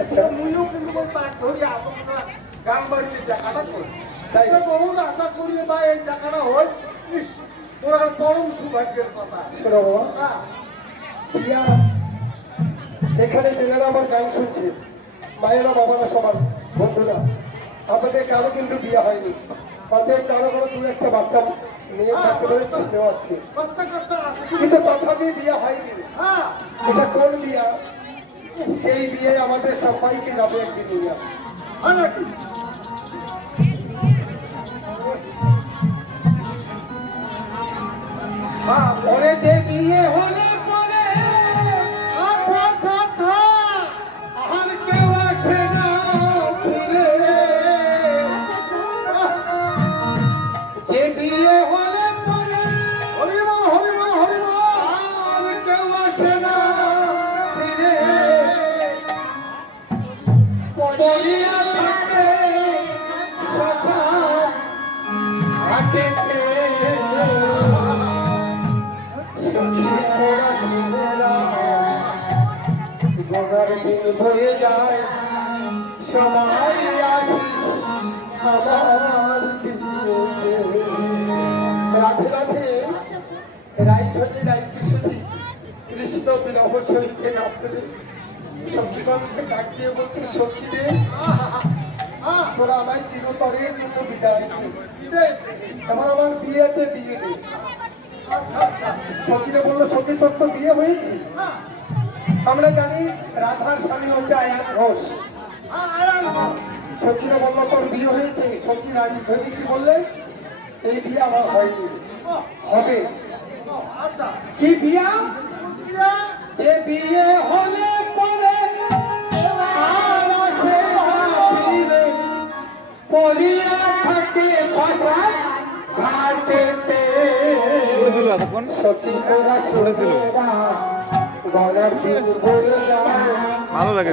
আচ্ছা। মুইও কিন্তু ওই তাক ধরি আপনারা গান বাড়িতে জায়গাটা করি। তাই? তাই বহুত আশা করি বা এই জায়গাটা হয়। ইস ওরা পরম সৌভাগ্যের কথা। শোনো বাবা হ্যাঁ। প্রিয়া এখানে জেনারা আমার গান শুনছে। মায়েরা বাবারা সবার বন্ধুরা। আপনাদের কারও কিন্তু বিয়ে হয়নি। অতএব কারও কারও দু একটা বাচ্চা মেয়ে থাকতে পারে আছে। কিন্তু তথাপি বিয়ে হয়নি। হ্যাঁ। এটা কোন বিয়া? সেই বিয়ে আমাদের সবাইকে যাবে একদিন নিয়ে হয় নাকি? হ্যাঁ পরে যে বিয়ে হলে সবাই আমার। রাধে রাধে রাই ধরে কৃষ্ণ বিরহ সহিতে না সখীগণকে ডাক দিয়ে বলছে সখী রে তোরা আমায় চিরতরের জন্য বিদায় দে। এবার আমার বিয়েতে আচ্ছা আচ্ছা সখীরে বলল, সখী, তোর তো বিয়ে হয়েছে হ্যাঁ আমরা জানি রাধার স্বামী হচ্ছে আয়ান ঘোষ। সখীরা বলল তোর বিয়ে হয়েছে? সখী রানী ধরে কি বললে? এই বিয়ে আমার হয়নি। হবে। আচ্ছা কি বিয়া? যে বিয়ে হলে পরে পড়িয়া থাকে ঘাটেতে। এতক্ষণ? ভালো লাগে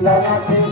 la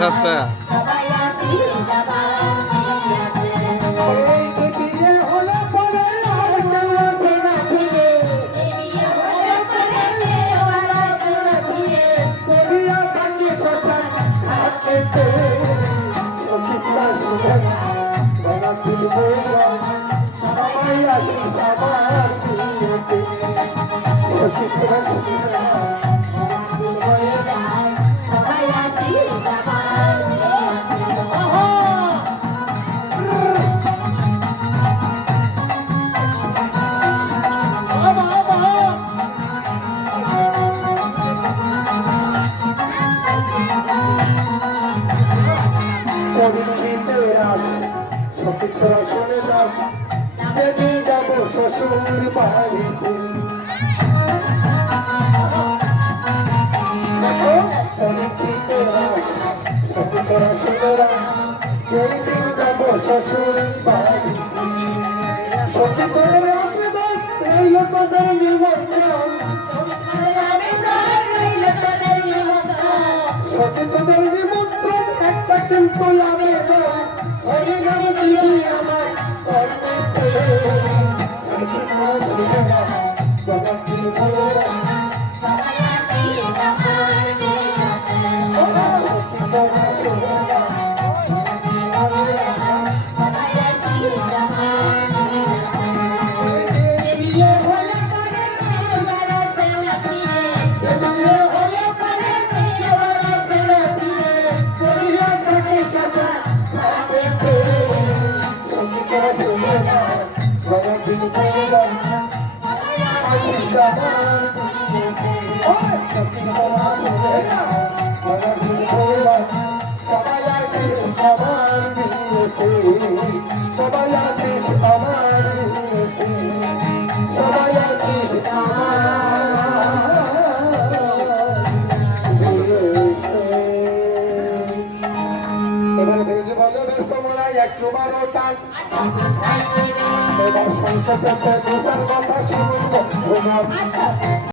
আচ্ছা আচ্ছা। সচিত্রা শুনে দাস যেদিন যাব অনেক যেদিন যাব শ্বশুর বাড়িতে। নিমন্ত্রণ। একটা কিন্তু দিবি আমার এবার সংসদ কথা শুনব